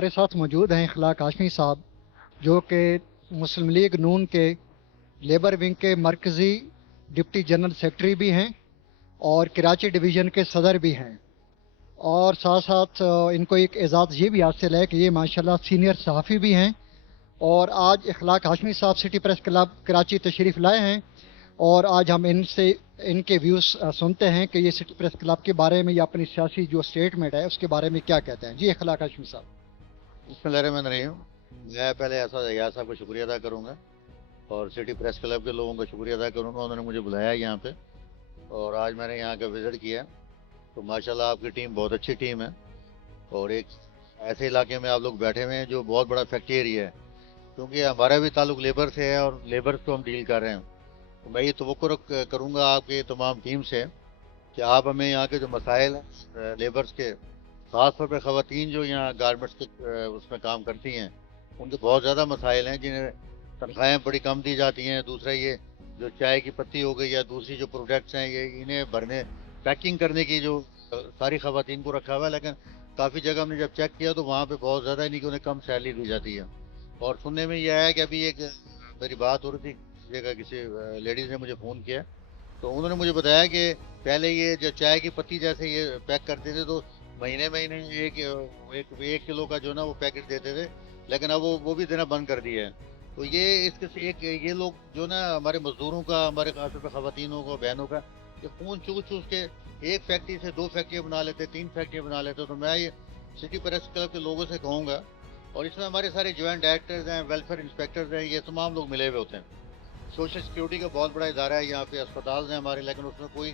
हमारे साथ मौजूद हैं इखलाक हाशमी साहब, जो कि मुस्लिम लीग नून के लेबर विंग के मरकज़ी डिप्टी जनरल सेक्रेटरी भी हैं और कराची डिवीज़न के सदर भी हैं। और साथ साथ इनको एक एजाज़ ये भी हासिल है कि ये माशाल्लाह सीनियर सहाफ़ी भी हैं। और आज इखलाक हाशमी साहब सिटी प्रेस क्लब कराची तशरीफ़ लाए हैं और आज हम इनसे इनके व्यूज़ सुनते हैं कि ये सिटी प्रेस क्लब के बारे में या अपनी सियासी जो स्टेटमेंट है उसके बारे में क्या कहते हैं। जी इखलाक हाशमी साहब। बिस्मिल्लाहिर्रहमानिर्रहीम। मैं पहले याद साहब का शुक्रिया अदा करूंगा और सिटी प्रेस क्लब के लोगों का शुक्रिया अदा करूंगा, उन्होंने मुझे बुलाया यहाँ पे और आज मैंने यहाँ का विज़िट किया। तो माशाल्लाह आपकी टीम बहुत अच्छी टीम है और एक ऐसे इलाके में आप लोग बैठे हुए हैं जो बहुत बड़ा फैक्ट्री एरिया है, क्योंकि हमारा भी ताल्लुक लेबर से है और लेबर को हम डील कर रहे हैं। तो मैं ये तवक्कुर करूँगा आपकी तमाम टीम से कि आप हमें यहाँ के जो मसाइल हैं लेबर्स के, ख़ास तौर पर ख़वातीन जो यहाँ गारमेंट्स के उसमें काम करती हैं, उनके बहुत ज़्यादा मसाइल हैं जिन्हें तनख्वाहें बड़ी कम दी जाती हैं। दूसरा ये जो चाय की पत्ती हो गई या दूसरी जो प्रोडक्ट्स हैं, ये इन्हें भरने पैकिंग करने की जो सारी ख़वातीन को रखा हुआ है, लेकिन काफ़ी जगह हमने जब चेक किया तो वहाँ पे बहुत ज़्यादा इन्हीं को उन्हें कम सैलरी दी जाती है। और सुनने में यह है कि अभी एक मेरी बात हो रही थी, जगह किसी लेडीज़ ने मुझे फ़ोन किया तो उन्होंने मुझे बताया कि पहले ये जो चाय की पत्ती जैसे ये पैक करते थे तो महीने में इन्हें एक किलो का जो ना वो पैकेट देते थे, लेकिन अब वो भी देना बंद कर दिया है। तो ये इसके से एक ये लोग जो ना हमारे मजदूरों का, हमारे खास तौर पर ख़वातीनों को, बहनों का ये खून चूस चूस के एक फैक्ट्री से 2 फैक्ट्रियाँ बना लेते, 3 फैक्ट्रियाँ बना लेते। तो मैं ये सिटी प्रेस क्लब के लोगों से कहूँगा, और इसमें हमारे सारे ज्वाइंट डायरेक्टर्स हैं, वेलफेयर इंस्पेक्टर्स हैं, ये तमाम लोग मिले हुए होते हैं। सोशल सिक्योरिटी का बहुत बड़ा इदारा है यहाँ पे, अस्पताल हैं हमारे, लेकिन उसमें कोई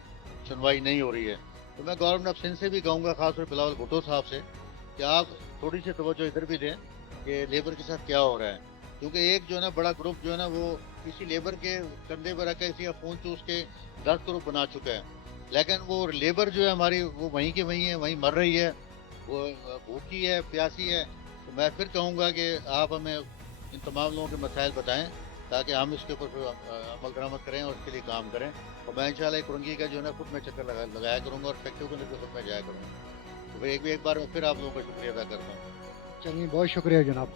सुनवाई नहीं हो रही है। तो मैं गवर्नमेंट ऑफ सिंध से भी कहूँगा, खासतौर पर बिलावल भुट्टो साहब से, कि आप थोड़ी सी तवज्जो इधर भी दें कि लेबर के साथ क्या हो रहा है, क्योंकि एक जो है ना बड़ा ग्रुप जो है ना वो किसी लेबर के कंधे पर रखा किसी का खून चूस के 10 ग्रुप बना चुका है, लेकिन वो लेबर जो है हमारी वो वहीं के वहीं है, वहीं मर रही है, वो भूखी है, प्यासी है। तो मैं फिर कहूँगा कि आप हमें इन तमाम लोगों के मसाइल बताएं ताकि हम इसके ऊपर अमल दरामद करें और इसके लिए काम करें। और मैं इंशाल्लाह कुरंगी का जो है ना खुद मैं चक्कर लगाया करूँगा और फैक्ट्री को लेकर खुद मैं जाया करूँगा। तो फिर एक बार फिर आप लोगों का शुक्रिया अदा करता हूँ। चलिए बहुत शुक्रिया जनाब।